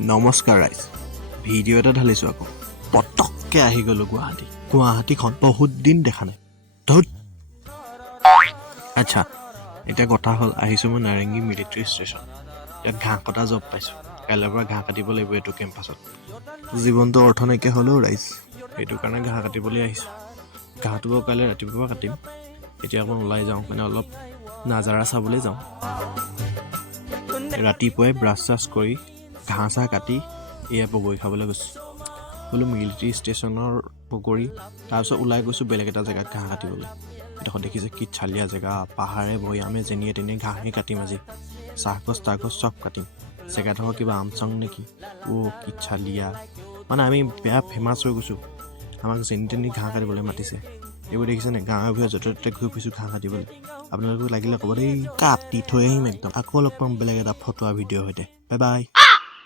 নমস্কাৰ ৰাইজ ভিডিঅ' এটা ঢালিছো আকৌ পটককে আহি গলো গুৱাহাটীখন বহুত দিন দেখা নাই ধুত আচ্ছা এটা কথা হ'ল আহিছো মই নাৰেংগী মিলিটাৰী ষ্টেচন ইয়াত ঘাঁহ কটা জব পাইছো কাইলৈৰ পৰা ঘাঁহ কাটিব লাগিব এইটো কেম্পাছত জীৱনটো অৰ্থ নাইকিয়া হ'লেও ৰাইজ সেইটো কাৰণে ঘাঁহ কাটিবলৈ আহিছো ঘাঁহটো কাইলৈ ৰাতিপুৱা কাটিম এতিয়া অকণ ওলাই যাওঁ মানে অলপ নাজাৰা চাবলৈ যাওঁ ৰাতিপুৱাই ব্ৰাছ চাছ কৰি ঘাঁহ চাহ কাটি এয়া পকৰি খাবলৈ গৈছোঁ বোলো মিলিটাৰী ষ্টেচনৰ পকৰি তাৰপিছত ওলাই গৈছোঁ বেলেগ এটা জেগাত ঘাঁহ কাটিবলৈ এডোখৰ দেখিছে কি চালীয়া জেগা পাহাৰে ভৈয়ামে যেনিয়ে তেনিয়ে ঘাঁহে কাটিম আজি চাহগছ তাহগছ চব কাটিম জেগাডোখৰ কিবা আমচাং নেকি কি চালীয়া মানে আমি বেয়া ফেমাছ হৈ গৈছোঁ আমাক যেনি তেনি ঘাঁহ কাটিবলৈ মাতিছে এইবোৰ দেখিছেনে গাঁৱে ভূঞে য'তে ত'তে ঘূৰি ফুৰিছোঁ ঘাঁহ কাটিবলৈ আপোনালোকে লাগিলে ক'ব দেই কাটি থৈ আহিম একদম আকৌ লগ পাম বেলেগ এটা ফটোৱা ভিডিঅ'ৰ সৈতে বাই বাই